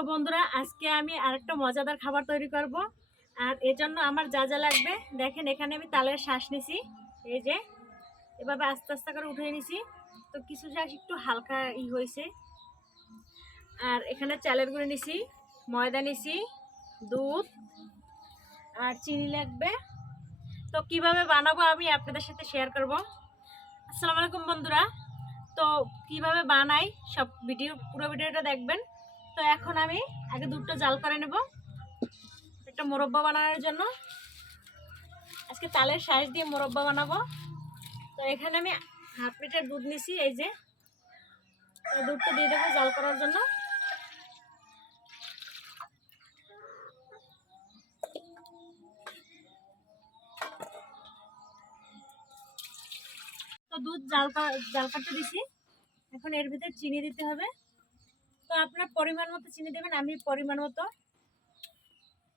তো বন্ধুরা আজকে আমি আরেকটা মজাদার খাবার তৈরি করব। আর এর জন্য আমার যা যা লাগবে দেখেন, এখানে আমি তালের শাঁস নিছি, এই যে এভাবে আস্তে আস্তে করে উঠিয়ে নিছি। তো কিছু শাঁস একটু হালকা হয়েছে। আর এখানে চালের গুঁড়ো নিছি, ময়দা নিছি, দুধ আর চিনি লাগবে। তো কিভাবে বানাবো আমি আপনাদের সাথে শেয়ার করব। আসসালামু আলাইকুম বন্ধুরা। তো কিভাবে বানাই সব পুরো ভিডিওটা দেখবেন। তো এখন আমি আগে দুধটা জাল করে নেব একটা মোরব্বা বানানোর জন্য। আজকে তালের শাঁস দিয়ে মোরব্বা বানাবো। তো এখানে আমি হাফ লিটার দুধ নিছি, এই যে দুধটা দিয়ে দেবো জাল করার জন্য। তো দুধ জাল করতে দিছি। এখন এর ভিতরে চিনি দিতে হবে। তো আপনার পরিমাণ মতো চিনি দেবেন, আমি পরিমাণ মতো।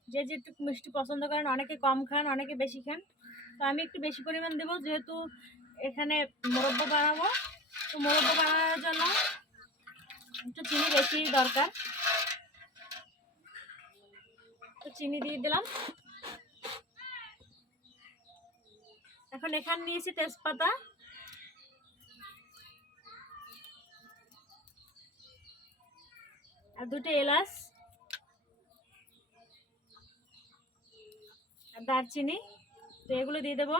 যে যেটুকু মিষ্টি পছন্দ করেন, অনেকে কম খান অনেকে বেশি খান, তো আমি একটু বেশি পরিমাণ দেবো যেহেতু এখানে মোরব্বা বানাবো। তো মোরব্বা বানানোর জন্য একটু চিনি বেশি দরকার। তো চিনি দিয়ে দিলাম। এখন এখানে নিয়েছি তেজপাতা, আর দুটো এলাচ, আর দারচিনি। তো এগুলো দিয়ে দেবো,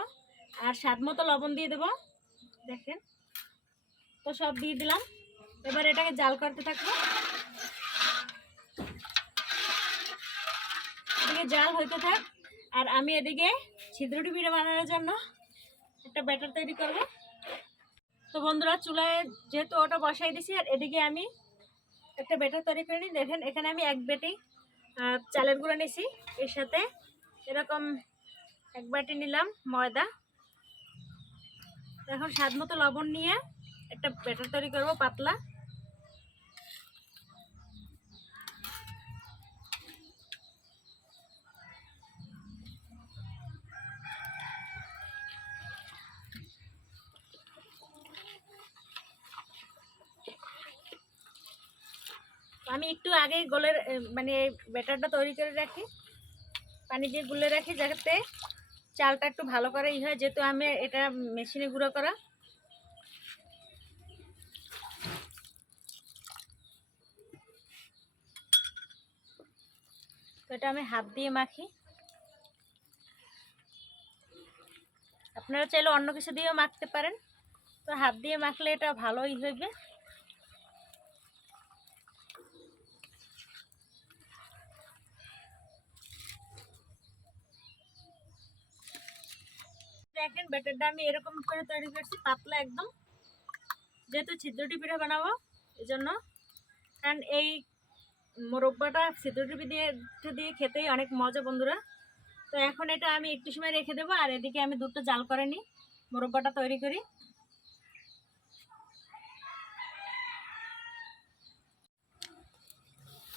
আর স্বাদ মতো লবণ দিয়ে দেবো দেখেন। তো সব দিয়ে দিলাম। এবার এটাকে জাল করতে থাকবো। এদিকে জাল হইতে থাক, আর আমি এদিকে ছিদ্রটি পিঠা বানানোর জন্য একটা ব্যাটার তৈরি করব। তো বন্ধুরা চুলায় যেহেতু ওটা বসাই দিছি, আর এদিকে আমি একটা ব্যাটার তৈরি করে নিই। দেখেন এখানে আমি এক বাটি চালের গুঁড়ো নিছি, এর সাথে এরকম এক বাটি নিলাম ময়দা। এখন স্বাদ মতো লবণ নিয়ে একটা ব্যাটার তৈরি করব পাতলা। আমি একটু আগে গোলের মানে ব্যাটারটা তৈরি করে রাখি, পানি দিয়ে গুলে রাখি যাতে চালটা একটু ভালো করে হয়, যেহেতু আমি এটা মেশিনে গুঁড়ো করা। তো এটা আমি হাত দিয়ে মাখি। আপনারা চাইলে অন্য কিছু দিয়েও মাখতে পারেন, তো হাত দিয়ে মাখলে এটা ভালোই হইবে। দেখেন ব্যাটারটা আমি এরকম করে তৈরি করছি, পাতলা একদম, যেহেতু ছিদ্রটি পিঠা বানাবো এই জন্য। কারণ এই মোরব্বাটা ছিদ্রটি দিয়ে খেতেই অনেক মজা বন্ধুরা। তো এখন এটা আমি একটু সময় রেখে দেবো, আর এদিকে আমি দুধটা জাল করে নিই, মোরব্বাটা তৈরি করি।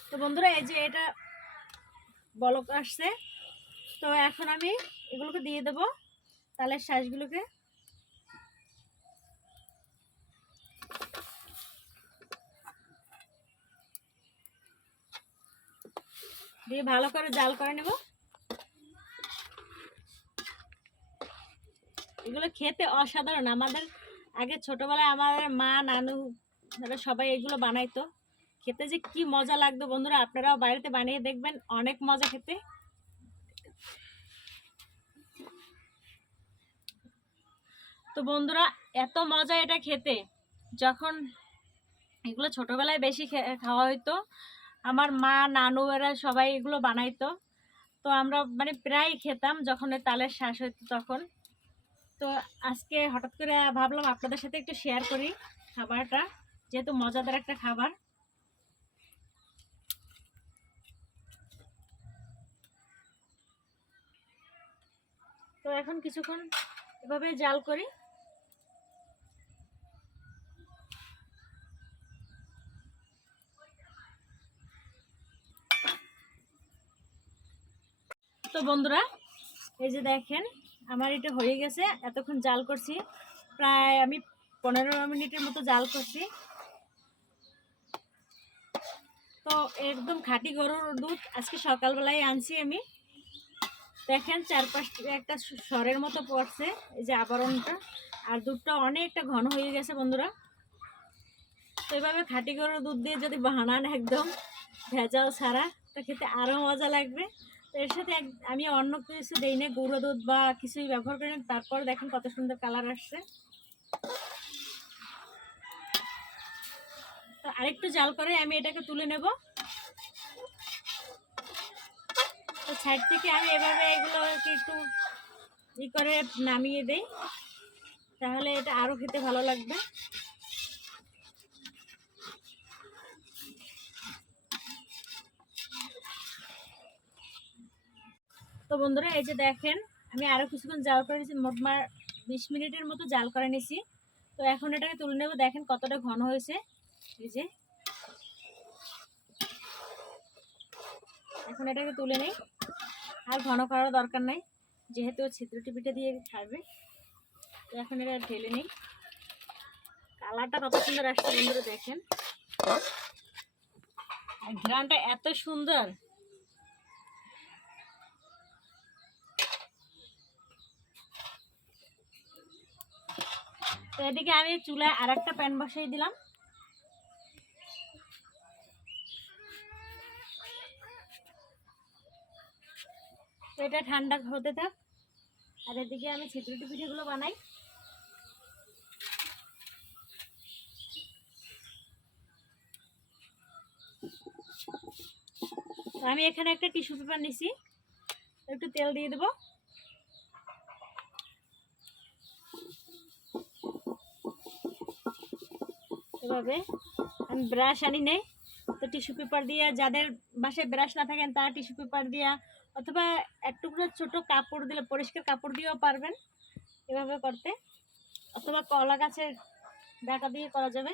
তো বন্ধুরা এই যে এটা বলক আসছে। তো এখন আমি এগুলোকে দিয়ে দেবো, তালের শাঁসগুলোকে। দিয়ে ভালো করে জাল করে নেব। এগুলো খেতে অসাধারণ। আমাদের আগে ছোটবেলায় আমাদের মা নানু সবাই এগুলো বানাইতো, খেতে যে কি মজা লাগতো বন্ধুরা, আপনারাও বাড়িতে বানিয়ে দেখবেন, অনেক মজা খেতে। তো বন্ধুরা এত মজা এটা খেতে, যখন এগুলো ছোটবেলায় বেশি খাওয়া হইতো, আমার মা নানু এরা সবাই এগুলো বানাইতো। তো আমরা মানে প্রায় খেতাম যখন তালের শাঁস হইতো তখন। তো আজকে হঠাৎ করে ভাবলাম আপনাদের সাথে একটু শেয়ার করি খাবারটা, যেহেতু মজাদার একটা খাবার। তো এখন কিছুক্ষণ এভাবে জাল করি। তো বন্ধুরা এই যে দেখেন আমার এটা হয়ে গেছে। এতক্ষণ জাল করছি, প্রায় আমি 15 মিনিটের মতো জাল করছি। তো একদম খাঁটি গরুর দুধ আজকে সকালবেলায় আনছি আমি। দেখেন চারপাশে একটা সরের মতো পড়ছে, এই যে আবরণটা, আর দুধটা অনেকটা ঘন হয়ে গেছে বন্ধুরা। তো এইভাবে খাঁটি গরুর দুধ দিয়ে যদি বানান একদম ভেজাল ছাড়া, তো খেতে আরও মজা লাগবে। তো এর সাথে আমি অন্য কিছু দিই না, গুঁড়ো দুধ বা কিছুই ব্যবহার করি না। তারপর দেখেন কত সুন্দর কালার আসছে। তো আরেকটু জাল করে আমি এটাকে তুলে নেব। তো সাইড থেকে আমি এভাবে এগুলোকে একটু করে নামিয়ে দেই, তাহলে এটা আরও খেতে ভালো লাগবে। তো বন্ধুরা এই যে দেখেন আমি আরও কিছুক্ষণ জাল করে নিয়েছি, মোটমাট 20 মিনিটের মতো জাল করে নিয়েছি। তো এখন এটাকে তুলে নেব। দেখেন কতটা ঘন হয়েছে। এই যে এখন এটাকে তুলে নেই, আর ঘন করার দরকার নাই, যেহেতু ছিদ্রটি পিঠে দিয়ে খাবে। তো এখন এটা ঢেলে নেই। কালারটা কত সুন্দর আসছে বন্ধুরা, দেখেন ঘ্রাণটা এত সুন্দর। তো এদিকে আমি চুলায় আর একটা প্যান বসাই দিলাম। তো এটা ঠান্ডা হতে থাক, আর এদিকে আমি ছিদ্রটি পিঠেগুলো বানাই। আমি এখানে একটা টিস্যু পেপার নিছি, একটু তেল দিয়ে দেবো। এভাবে আমি ব্রাশ আনি নেই, তো টিস্যু পেপার দিয়ে, যাদের বাসায় ব্রাশ না থাকেন তারা টিস্যু পেপার দিয়া অথবা একটু করে ছোটো কাপড় দিলে, পরিষ্কার কাপড় দিয়েও পারবেন এভাবে করতে, অথবা কলা গাছের ডাঁটা দিয়ে করা যাবে।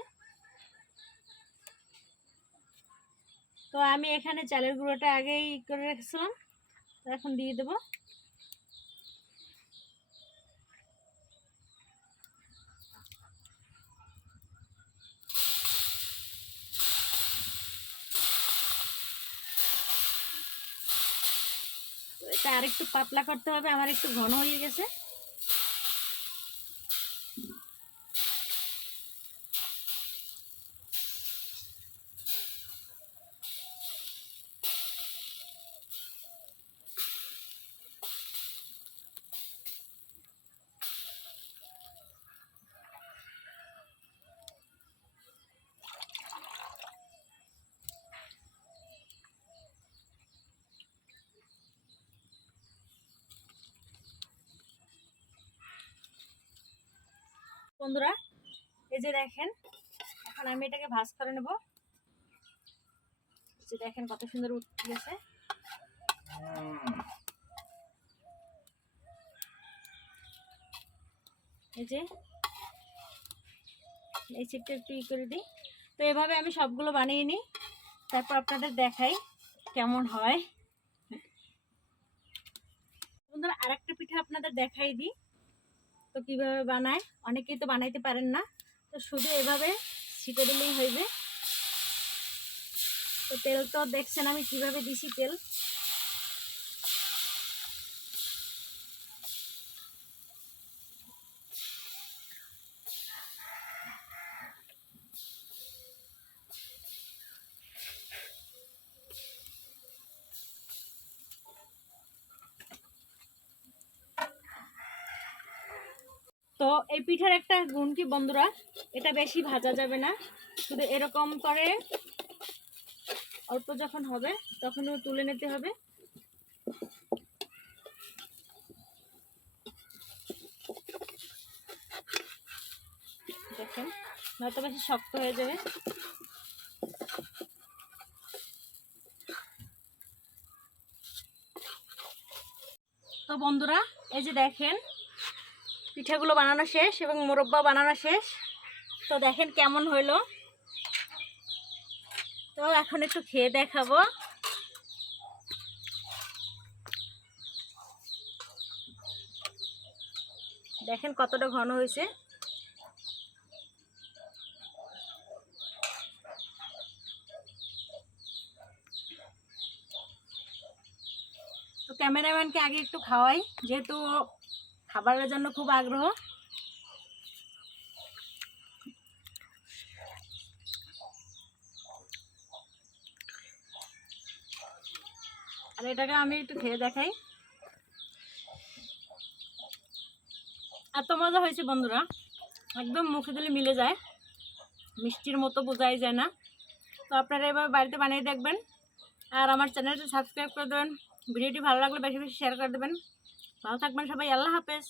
তো আমি এখানে চালের গুঁড়োটা আগেই করে রেখেছিলাম, তো এখন দিয়ে দেবো। এটা আরেকটু পাতলা করতে হবে, আমার একটু ঘন হয়ে গেছে। বন্ধুরা এই যে দেখেন, এখন আমি এটাকে ভাজ করে নেব। যে দেখেন কত সুন্দর উঠে গেছে। এই যে এই চিপটা একটু করে দিই। তো এভাবে আমি সবগুলো বানিয়ে নিই, তারপর আপনাদের দেখাই কেমন হয়। বন্ধুরা আরেকটা পিঠা আপনাদের দেখাই দিই, তো কিভাবে বানায়। অনেকেই তো বানাইতে পারেন না, তো শুধু এভাবে ছিটে দিলেই হইবে। তো তেল তো দেখছেন আমি কিভাবে দিছি তেল। তো এই পিঠার একটা গুণ কি বন্ধুরা, এটা বেশি ভাজা যাবে না, শুধু এরকম করে অল্প যখন হবে তখনও তুলে নিতে হবে। দেখেন নয়তো বেশি শক্ত হয়ে যাবে। তো বন্ধুরা এই যে দেখেন পিঠাগুলো বানানো শেষ এবং মোরব্বা বানানো শেষ। তো দেখেন কেমন হইলো। তো এখন একটু খেয়ে দেখাবো। দেখেন কতটা ঘন হয়েছে। ক্যামেরাম্যানকে আগে একটু খাওয়াই, যেহেতু ও খাবারের জন্য খুব আগ্রহ। আর এটাকে আমি একটু খেয়ে দেখাই। এত মজা হয়েছে বন্ধুরা, একদম মুখে দিলে মিলে যায়, মিষ্টির মতো বোঝাই যায় না। তো আপনারা এভাবে বাড়িতে বানিয়ে দেখবেন, আর আমার চ্যানেলটা সাবস্ক্রাইব করে দেবেন। ভিডিওটি ভালো লাগলে বেশি বেশি শেয়ার করে দেবেন। ভালো থাকবেন সবাই, আল্লাহ হাফেজ।